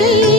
रे